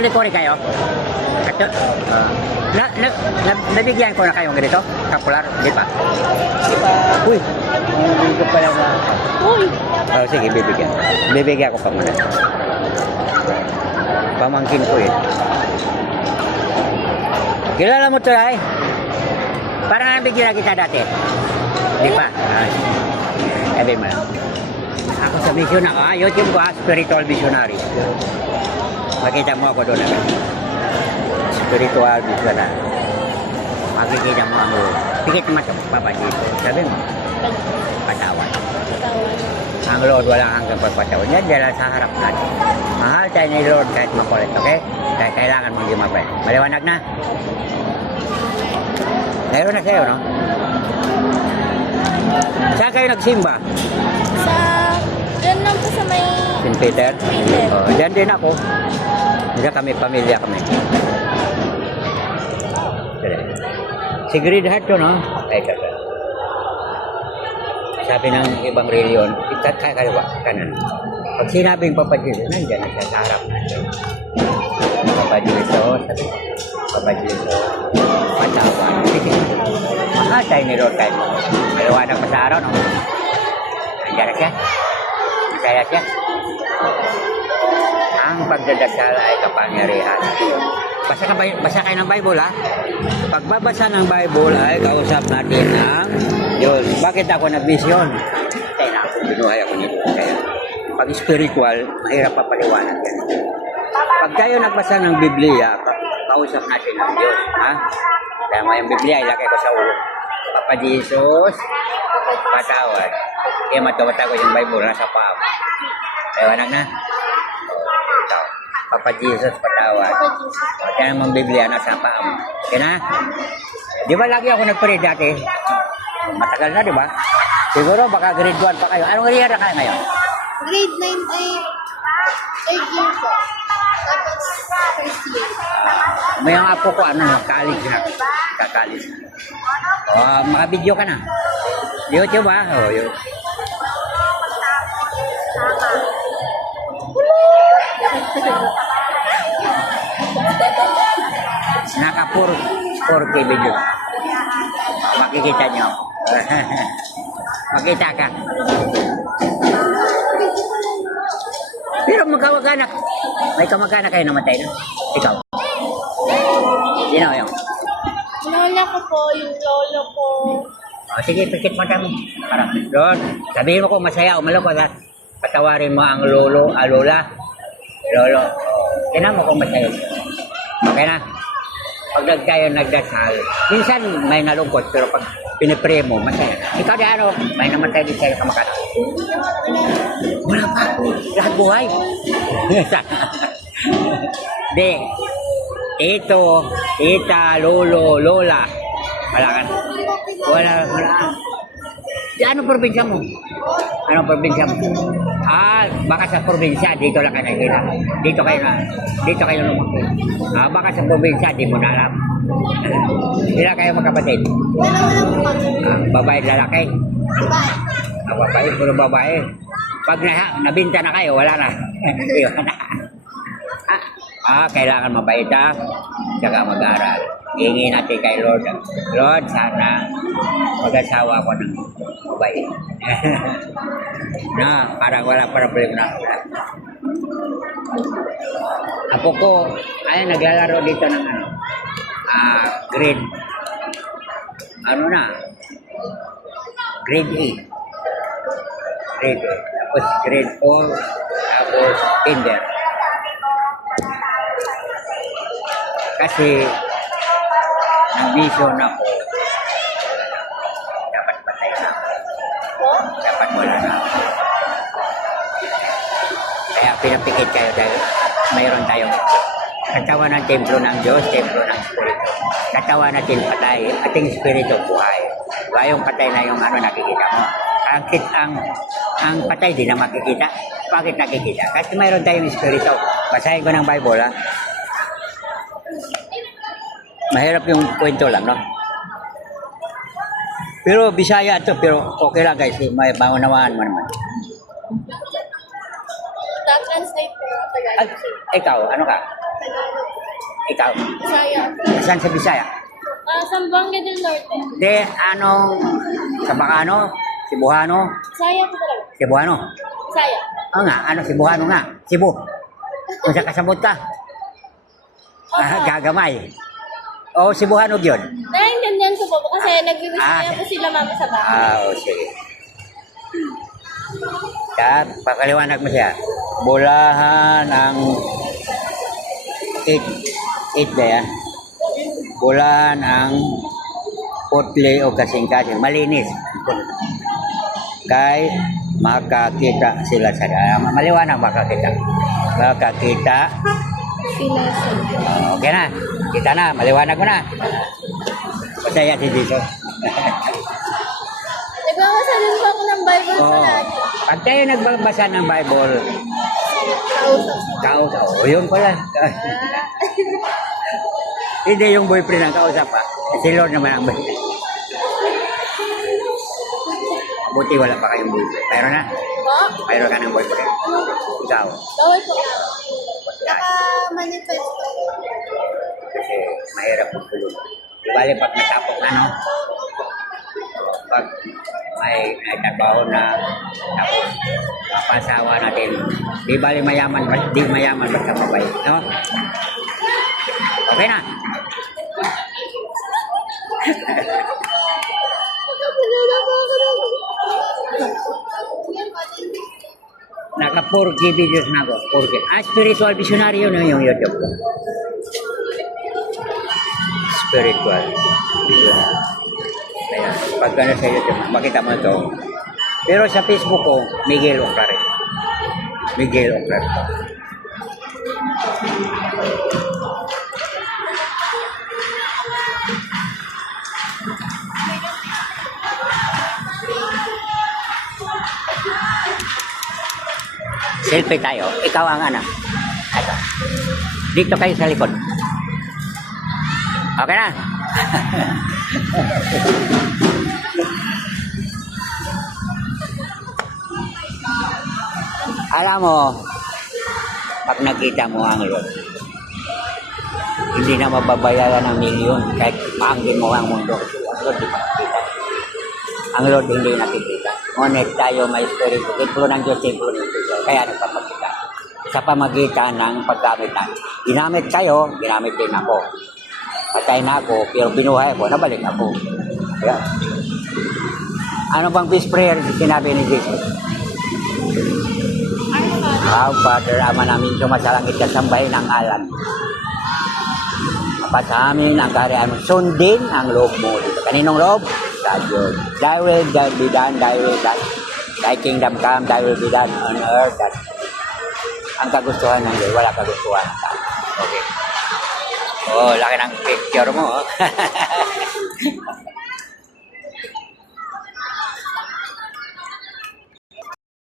Katulikuri kayo? Katu nabigyan ko na kayong ganito? Kapular? Di pa? Di ba? Uy! Hindi ko pala na. Uy! Oh, sige, bibigyan. Bibigyan ko pa muna. Pamangkin ko eh. Kilala mo to ay? Parang nabigyan na kita dati. Di pa? Sabi mo. Ako sa mission ako. YouTube ko spiritual visionary. Makita mo ako doon. Spiritual visionary. Makikita mo ang pikit naman sa papasit. Sabi mo. Patawan. Ang Lord walang hanggang pagpatawan. Yan dahil sa harap natin. Mahal tayo ni Lord kahit makulit. Okay? Kaya kailangan mong lumabay. Maliwanag na? Meron na kayo, no? Saan kayo nagsimba? Sa... Diyan lang po sa may... St. Peter? Peter. Oh, diyan din ako. Diyan kami, pamilya kami. Sigrid Heart to, no? Ay, kaka. Sabi ng ibang reliyon, kaliwa, kanan. Pag sinabing Papa Jesus, nandiyan na siya sa harap natin. Papa Jesus, sabi, Papa Jesus, patawan. Mahal tayo ni Lord kahit maliwanag pa sa araw, no? Nandiyan na siya. Masaya siya. Ang pagdadasal ay kapangyarihan. Basa kayo ng Bible, ha? Pagbabasa ng Bible ay kausap natin ang Diyos. Bakit ako nag-vision? Kaya na ako, binuhay ako nito. Kaya, pag spiritual, mahirap pa paliwanag yan. Pag kayo nagbasa ng Biblia, kausap natin ang Diyos, ha? Kaya mo yung Biblia, ilagay ko sa ulo. Papa Jesus, patawad. Kaya matumatag ko yung Bible, nasa paa mo. Liwanag na? Ikaw. Papa Jesus, patawad. Kaya naman Biblia, nasa paa mo. Okay na? Di ba lagi ako nag-pray dati? Matagal na, di ba? Siguro baka grade 1 pa kayo. Anong year na kayo ngayon? Grade 9 ay... 8 years po. Tapos first year. May ang apo ko, college na. Ka-college na. Maka-video ka na. YouTube ba? YouTube. Naka 4K video. Makikita nyo. Makita ka. Pero magkamag-anak. May kamag-anak kayo namatay na. Ikaw. Sino yung? Lola ko po, yung lolo ko. Sige, pikit mo kami. Para, Lord, sabihin mo kung masaya o malungkot at patawarin mo ang lolo, lola. Lolo. Tingnan mo kung masaya. Okay na? Pag nagdasal, minsan may nalungkot, pero pag pinipray mo, masaya. Ikaw di ano, may namatay din sa'yo kamag-anak. Wala pa. Lahat buhay. Di. Tito, tita, lolo, lola. Wala ka. Wala. Di, anong probinsya mo? Anong probinsya mo? Baka sa probinsya, dito lang kayo nakikita. Dito kayo lumaki. Baka sa probinsya, di mo na alam. Sila kayo magkapatid? Babae, lalaki? Babae, puro babae. Pag nabinta na kayo, wala na. Iwan na. Kailangan mabait, tsaka mag-aral. Hingin natin kay Lord. Lord, sana mag-asawa ko ng mabait. Na, parang wala problem na. Apo ko, ay naglalaro dito ng grade. Grade 8. Grade 8. Tapos grade 4. Tapos kinder. Kasi nag-vision ako. Dapat patay na. Dapat wala na. Kaya pinapikit kayo dahil mayroon tayong katawan ng templo ng Diyos, templo ng Espiritu. Katawan natin patay, ating Espiritu buhay. Diba yung patay na yung nakikita mo? Ang patay din na makikita. Bakit nakikita? Kasi mayroon tayong Espiritu. Basahin ko ng Bible, ha? Mahirap yung kwento lang, no? Pero Bisaya ito, pero okay lang guys, may maunawaan mo naman. Ta-translate po. Ikaw, ano ka? Tagalog. Ikaw? Saya. Saan sa Bisaya? Zamboanga del Norte. Di, anong, sa Bacano? Cebuano? Saya po talaga. Cebuano? Saya. Oo nga, ano, Cebuano nga. Cebu. Kung sa kasabot ka, gagamay. O, Cebuano yun. Naiintindihan ko po kasi Ah, nag-wish po sila mama sa bahay. Sige. Kaya, pakaliwanag mo siya. Bulahan ang it ba yan? Bulahan ang putli o kasing-kasing. Malinis. Kay makakita sila sa maliwanag makakita. Makakita. Sila sa Okay na. Kita na. Maliwanag mo na. Masaya si Jesus. Nagbabasa din po ako ng Bible Oo. palagi. Pag tayo nagbabasa ng Bible, Kausap. yun pala. Hindi yung boyfriend ang kausap pa. Si Lord naman ang boyfriend. Buti wala pa kayong boyfriend. Mayroon na? Po? Mayroon ka ng boyfriend. Ikaw. Bawal po. Naka-manifesto. Kasi mahirap ang tulog. Di bali pag natapos na, no? Pag may trabaho na tapos mapasawa natin, di bali mayaman, di mayaman basta mabay, no? Okay na. Naka 4K videos na ako. 4K. Spiritual visionary yun yung YouTube ko. Spiritual visionary. Ayan. Pag gano'n sa YouTube, makita mo ito. Pero sa Facebook ko, Miguel Oclare. Miguel Oclare. Selfie tayo. Ikaw ang anak. Ito. Dito kayo sa likod. Okay na? Alam mo, pag nakita mo ang Lord, hindi na mababayaran ng milyon kahit maanggin mo ang mundo. Ang Lord, di pa nakikita. Ang Lord hindi nakikita. Ngunit tayo may spirito. Templo ng Diyos, templo ng Diyos. Kaya nagpapakita. Sa pamagitan ng paggamit natin. Ginamit kayo, ginamit din ako. Patay na ako, pero binuhay ako, nabalik ako. Kaya, ano bang peace prayer sinabi ni Jesus? Our Father, Ama namin sumasalangit ka, sambahin ang ngalan. Apa sa amin ang kaharian mo. Sundin ang loob mo dito. Kaninong loob? Sa Diyos. Thy will be done, thy will be done. Thy kingdom come, thy will be done on earth. That ang kagustuhan ng Diyos, wala kagustuhan ng tao. Okay. Oh, laki ng picture mo. Oh.